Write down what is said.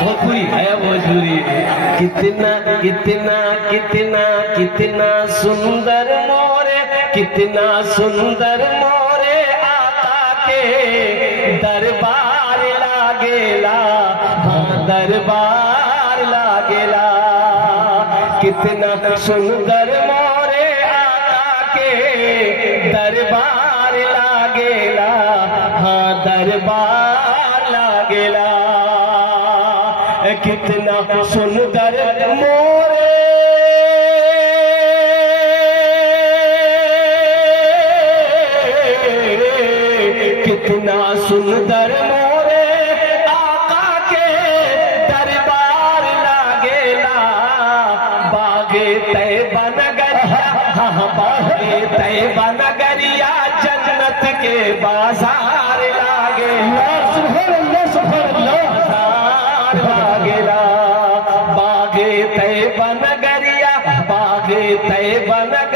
भोजपुरी है भोजपुरी। कितना कितना कितना कितना सुंदर मोरे, कितना सुंदर मोरे आका के दरबार लागेला, हाँ दरबार लागेला। कितना सुंदर मोरे आका के दरबार लागेला, हाँ दरबार लागेला। कितना सुंदर मोरे कितना सुंदर मोरे आका के दरबार लागेला। बागे तैयबा नगरिया, हाँ बागे तैयबा नगरिया जन्नत के बाजार लागेला। बागे तैयबा नगरिया, बागे तैयबा नगरिया